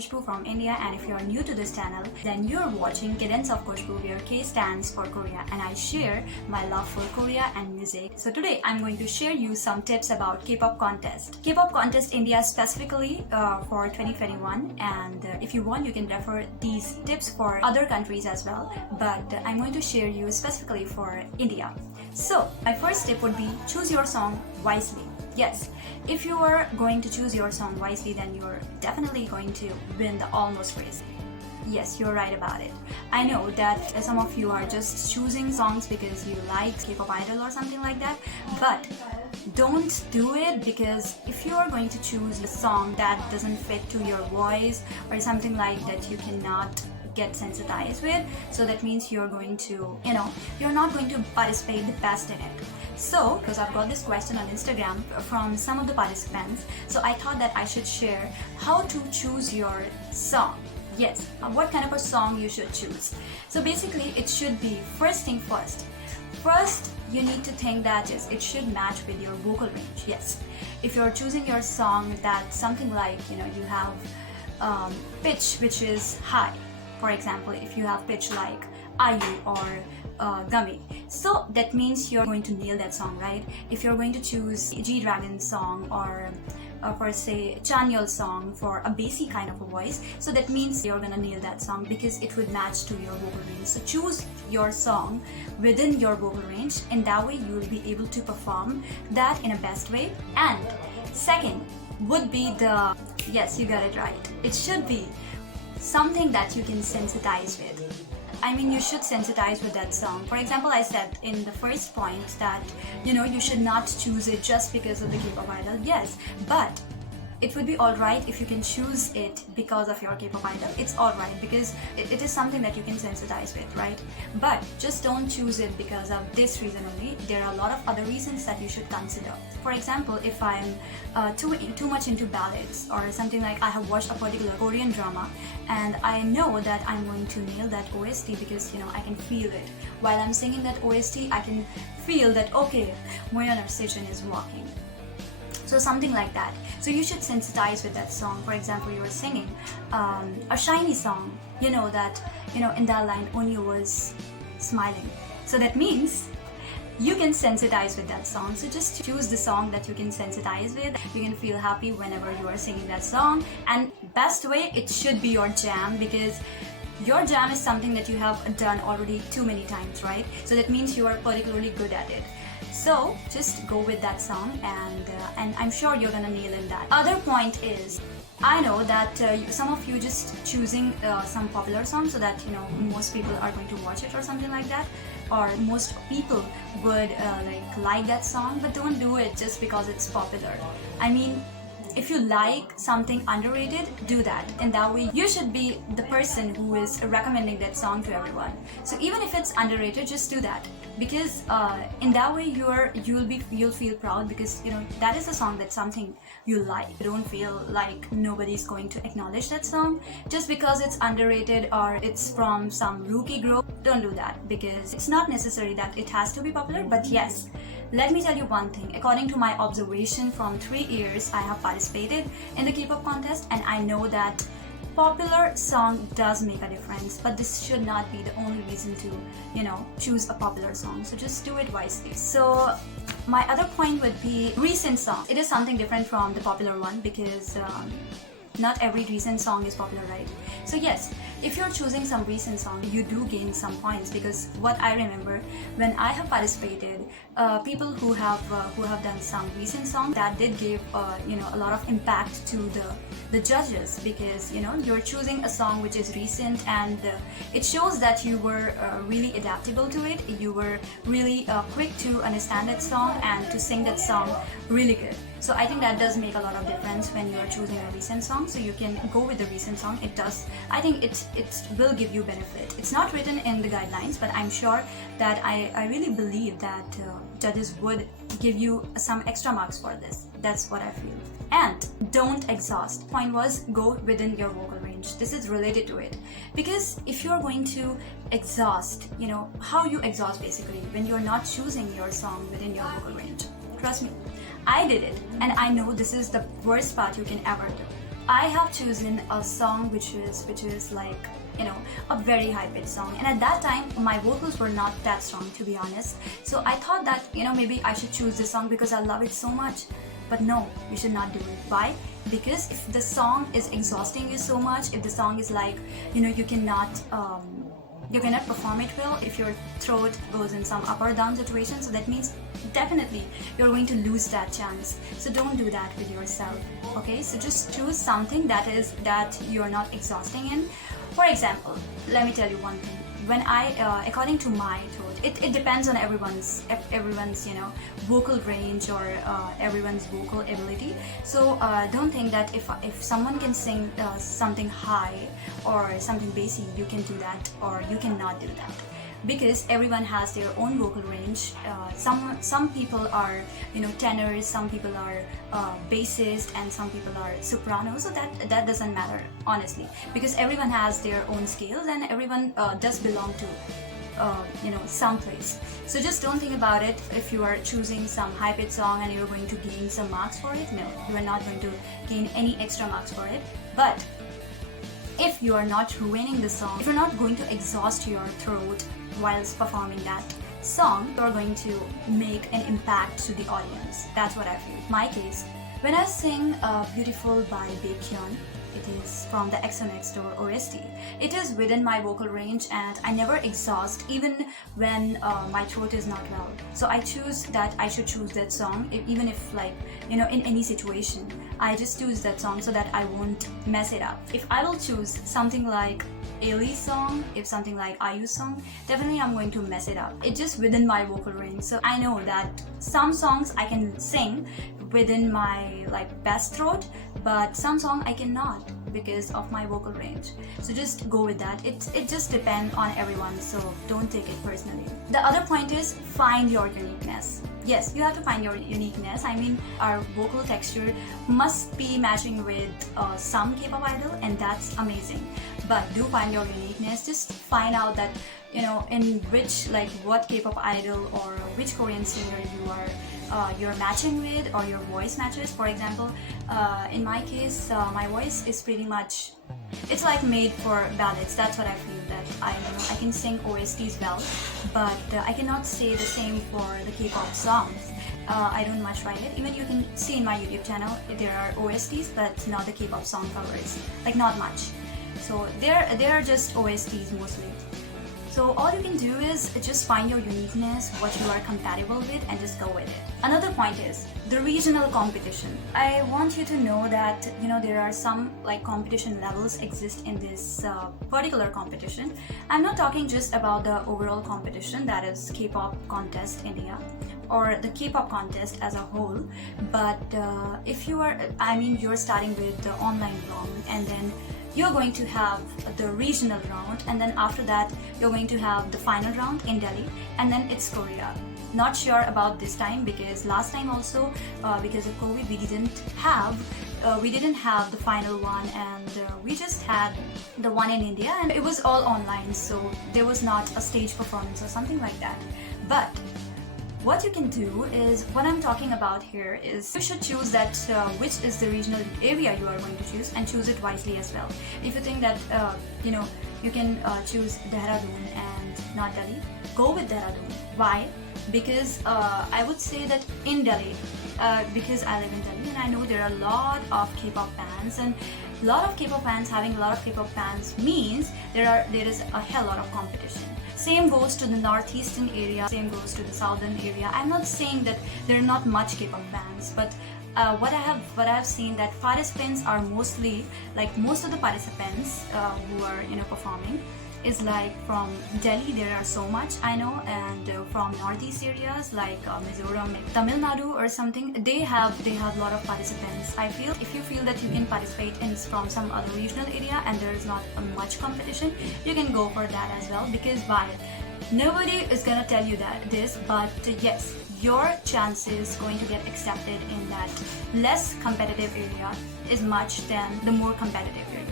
Khushbu from India, and if you are new to this channel, then you're watching Cadence of Khushbu, where K stands for Korea, and I share my love for Korea and music. So today I'm going to share you some tips about K-pop contest. K-pop contest India specifically for 2021, and if you want you can refer these tips for other countries as well, but I'm going to share you specifically for India. So my first tip would be choose your song wisely. Yes, if you are going to choose your song wisely, then you're definitely going to win the almost race. Yes, you're right about it. I know that some of you are just choosing songs because you like K-pop idol or something like that, but don't do it, because if you are going to choose a song that doesn't fit to your voice or something like that, you cannot get sensitized with, so that means you're going to, you're not going to participate the best in it. So, because I've got this question on Instagram from some of the participants, so I thought that I should share how to choose your song. Yes, what kind of a song you should choose. So basically, it should be first thing first. First, you need to think that it should match with your vocal range. Yes, if you're choosing your song that's something like, you have pitch which is high. For example, if you have pitch like IU or Gummy, so that means you're going to nail that song, right? If you're going to choose G-Dragon song or for say Chanyeol song for a bassy kind of a voice, so that means you're gonna nail that song because it would match to your vocal range. So choose your song within your vocal range, and that way you will be able to perform that in a best way. And second would be yes, you got it right, it should be something that you can sensitize with. I mean, you should sensitize with that song. For example, I said in the first point that, you should not choose it just because of the K-pop idol. Yes, but it would be alright if you can choose it because of your K-pop idol. It's alright because it is something that you can sensitize with, right? But just don't choose it because of this reason only. There are a lot of other reasons that you should consider. For example, if I'm too much into ballads or something like, I have watched a particular Korean drama and I know that I'm going to nail that OST because, I can feel it. While I'm singing that OST, I can feel that, okay, Moyeon Sejun is walking. So something like that. So you should sensitize with that song. For example, you are singing a shiny song. You know that, in that line, Onyu was smiling. So that means you can sensitize with that song. So just choose the song that you can sensitize with. You can feel happy whenever you are singing that song. And best way, it should be your jam, because your jam is something that you have done already too many times, right? So that means you are particularly good at it. So just go with that song, and I'm sure you're gonna nail in that. Other point is, I know that some of you just choosing some popular songs so that most people are going to watch it or something like that, or most people would like that song, but don't do it just because it's popular. I mean, if you like something underrated, do that, and that way you should be the person who is recommending that song to everyone. So even if it's underrated, just do that, because in that way you'll feel proud, because that is a song that's something you like. You don't feel like nobody's going to acknowledge that song just because it's underrated or it's from some rookie group. Don't do that, because it's not necessary that it has to be popular. But yes, let me tell you one thing. According to my observation from 3 years I have participated in the K-pop contest, and I know that popular song does make a difference, but this should not be the only reason to, choose a popular song. So just do it wisely. So my other point would be recent song. It is something different from the popular one, because not every recent song is popular, right? So yes, if you're choosing some recent song, you do gain some points, because what I remember when I have participated, people who have done some recent song, that did give a lot of impact to the judges, because you're choosing a song which is recent, and it shows that you were really adaptable to it. You were really quick to understand that song and to sing that song really good. So I think that does make a lot of difference when you are choosing a recent song. So you can go with the recent song. It does. I think it will give you benefit. It's not written in the guidelines, but I'm sure that I really believe that judges would give you some extra marks for this. That's what I feel. And don't exhaust. Point was, go within your vocal range. This is related to it, because if you're going to exhaust, how you exhaust basically when you're not choosing your song within your vocal range. Trust me, I did it, and I know this is the worst part you can ever do. I have chosen a song which is like, you know, a very high pitched song, and at that time my vocals were not that strong, to be honest. So I thought that, you know, maybe I should choose this song because I love it so much. But no, you should not do it. Why? Because if the song is exhausting you so much, if the song is like, you know, you cannot perform it well, if your throat goes in some up or down situation, so that means definitely you're going to lose that chance. So don't do that with yourself. Okay, so just choose something that you're not exhausting in. For example, let me tell you one thing. When I according to my throat, it depends on everyone's you know, vocal range or everyone's vocal ability. So don't think that if someone can sing something high or something bassy, you can do that or you cannot do that, because everyone has their own vocal range. Some people are, you know, tenors, some people are bassist, and some people are sopranos. So that doesn't matter, honestly, because everyone has their own scales and everyone does belong to you know, some place. So just don't think about it. If you are choosing some high pitched song and you're going to gain some marks for it, no, you are not going to gain any extra marks for it. But if you are not ruining the song, if you're not going to exhaust your throat whilst performing that song, you're going to make an impact to the audience. That's what I feel. My case, when I sing Beautiful by Baekhyun, it is from the EXO Next Door OST. It is within my vocal range and I never exhaust even when my throat is not well. So I choose that I should choose that song, even if, like, you know, in any situation. I just choose that song so that I won't mess it up. If I will choose something like Ailey's song, if something like IU's song, definitely I'm going to mess it up. It's just within my vocal range. So I know that some songs I can sing within my like best throat, but some song I cannot because of my vocal range. So just go with that. It just depends on everyone, so don't take it personally. The other point is find your uniqueness. Yes, you have to find your uniqueness. I mean, our vocal texture must be matching with some K-pop idol, and that's amazing. But do find your uniqueness. Just find out that, you know, in which, like, what K-pop idol or which Korean singer you're matching with, or your voice matches. For example, in my case, my voice is pretty much, it's like made for ballads. That's what I feel, that I can sing OSTs well, but I cannot say the same for the K-pop songs. I don't much write it. Even you can see in my YouTube channel, there are OSTs, but not the K-pop song covers, like not much. So they are just OSTs mostly. So all you can do is just find your uniqueness, what you are compatible with, and just go with it. Another point is the regional competition. I want you to know that, you know, there are some like competition levels exist in this particular competition. I'm not talking just about the overall competition, that is K-pop contest India, or the K-pop contest as a whole. But if you are, you're starting with the online round, and then you're going to have the regional round, and then after that you're going to have the final round in Delhi, and then it's Korea. Not sure about this time, because last time also because of COVID we didn't have the final one, and we just had the one in India, and it was all online, so there was not a stage performance or something like that. But what you can do is, what I'm talking about here is, you should choose that which is the regional area you are going to choose, and choose it wisely as well. If you think that you know, you can choose Dehradun and not Delhi, go with Dehradun. Why? Because I would say that in Delhi, because I live in Delhi and I know there are a lot of K-pop fans, and a lot of K-pop fans having a lot of K-pop fans means there is a hell lot of competition. Same goes to the northeastern area, same goes to the southern area. I'm not saying that there are not much K-pop fans, but what I have seen, that participants are mostly, like, most of the participants who are, you know, performing is like from Delhi. There are so much I know, and from northeast areas like Mizoram, Tamil Nadu or something, they have a lot of participants. I feel if you feel that you can participate in from some other regional area and there is not much competition, you can go for that as well. Because why? Nobody is gonna tell you this, but yes, your chances going to get accepted in that less competitive area is much than the more competitive area.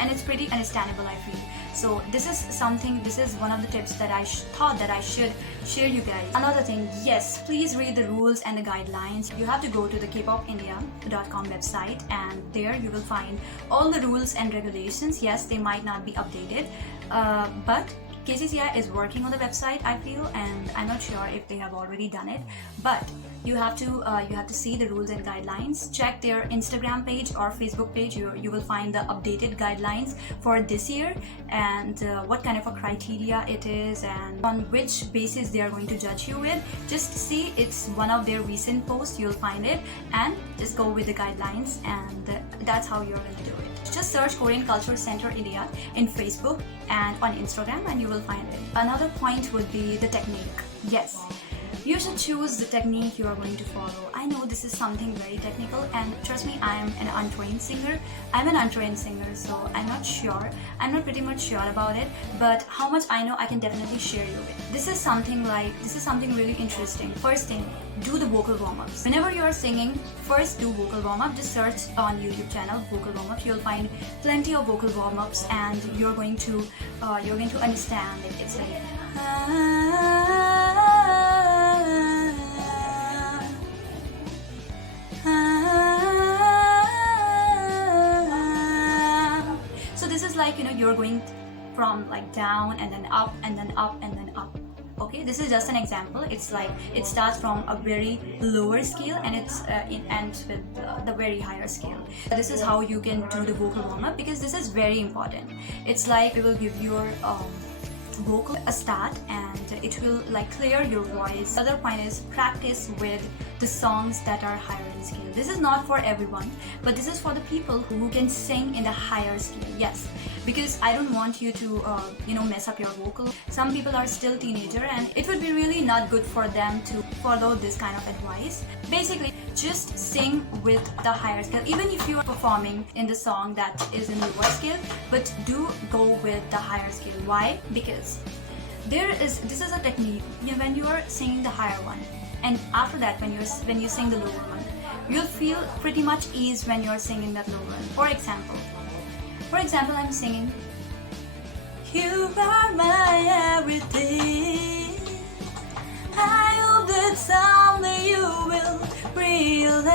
And it's pretty understandable, I feel. So this is one of the tips that I thought that I should share you guys. Another thing, yes, please read the rules and the guidelines. You have to go to the kpopindia.com website, and there you will find all the rules and regulations. Yes, they might not be updated, but KCCI is working on the website, I feel, and I'm not sure if they have already done it, but you have to see the rules and guidelines. Check their Instagram page or Facebook page. You will find the updated guidelines for this year, and what kind of a criteria it is and on which basis they are going to judge you with. Just see, it's one of their recent posts, you'll find it, and just go with the guidelines, and that's how you're going to do it. Just search Korean Culture Center India in Facebook and on Instagram, and you will find it. Another point would be the technique. Yes, you should choose the technique you are going to follow. I know this is something very technical, and trust me, I am an untrained singer. So I'm not pretty much sure about it, but how much I know I can definitely share you with. This is something really interesting. First thing, do the vocal warm-ups. Whenever you are singing, first do vocal warm-up. Just search on YouTube channel vocal warm-up. You'll find plenty of vocal warm-ups, and you're going to understand it. It's like so this is like, you're going from like down and then up and then up and then up. Okay, this is just an example. It's like it starts from a very lower scale and it ends with the very higher scale. This is how you can do the vocal warm-up, because this is very important. It's like it will give your vocal a start, and it will like clear your voice. Other point is practice with the songs that are higher in scale. This is not for everyone, but this is for the people who can sing in the higher scale. Yes, because I don't want you to mess up your vocal. Some people are still teenager, and it would be really not good for them to follow this kind of advice. Basically, just sing with the higher scale, even if you are performing in the song that is in lower scale, but do go with the higher scale. Why? Because this is a technique. When you are singing the higher one, and after that when you sing the lower one, you'll feel pretty much ease when you're singing that lower one. For example, I'm singing, "You are my everything. I hope that someday you will realize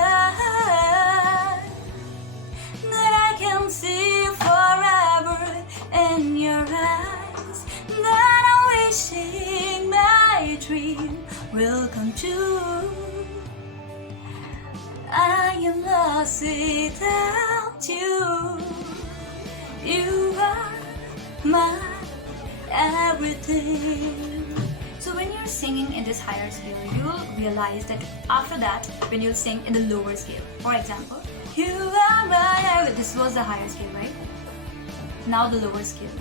that I can see forever in your eyes, that I'm wishing my dream will come true. I am lost without you. You are my everything." So when you're singing in this higher scale, you'll realize that after that, when you'll sing in the lower scale, for example, "You are my everything." This was the higher scale, right? Now the lower scale.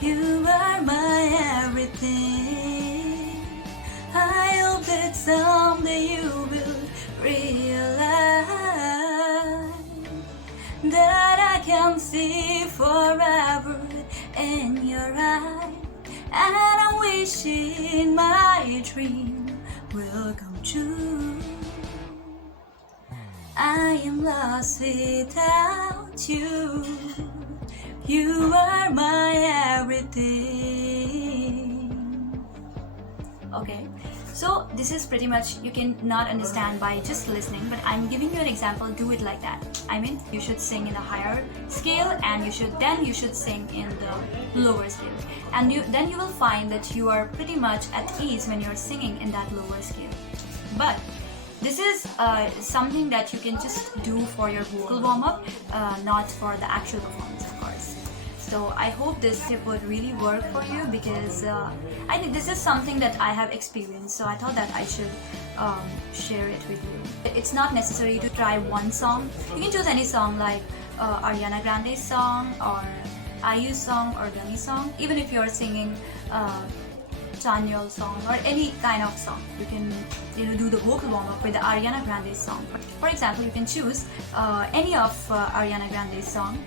"You are my everything. I hope that someday you will realize that I can see forever in your eyes, and I'm wishing my dream will come true. I am lost without you. You are my everything." Okay, so this is pretty much, you can not understand by just listening, but I'm giving you an example. Do it like that. I mean, you should sing in a higher scale, and you should sing in the lower scale, and then you will find that you are pretty much at ease when you're singing in that lower scale. But this is something that you can just do for your vocal warm-up, not for the actual performance, of course. So I hope this tip would really work for you, because I think this is something that I have experienced, so I thought that I should share it with you. It's not necessary to try one song. You can choose any song, like Ariana Grande's song or IU's song or Dami's song. Even if you're singing Chanyeol song or any kind of song, you can do the vocal warm-up with the Ariana Grande's song. For example, you can choose any of Ariana Grande's song.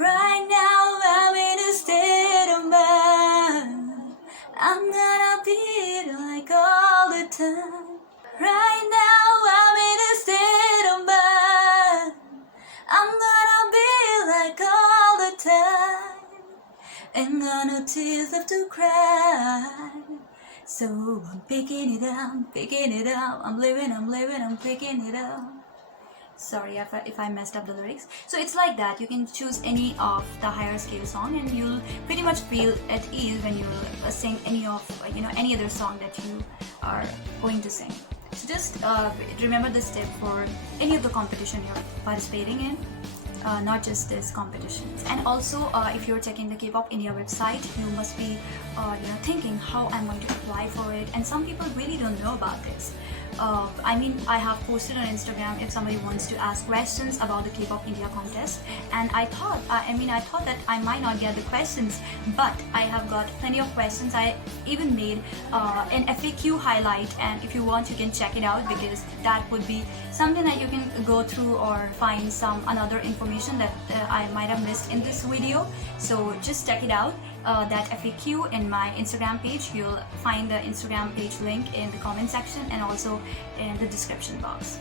Right now I'm in a state of mind. I'm gonna be like all the time. Right now I'm in a state of mind. I'm gonna be like all the time. Ain't got no tears left to cry. So I'm picking it up, I'm living, I'm picking it up. Sorry if I messed up the lyrics. So it's like that. You can choose any of the higher scale song and you'll pretty much feel at ease when you sing any of any other song that you are going to sing. So just remember this tip for any of the competition you're participating in. Not just this competition. And also if you're checking the K-pop India website, you must be thinking how I'm going to apply for it, and some people really don't know about this. I have posted on Instagram if somebody wants to ask questions about the K-pop India contest, and I thought that I might not get the questions, but I have got plenty of questions. I even made an FAQ highlight, and if you want you can check it out, because that would be something that you can go through or find some another information that I might have missed in this video. So just check it out, that FAQ in my Instagram page. You'll find the Instagram page link in the comment section and also in the description box.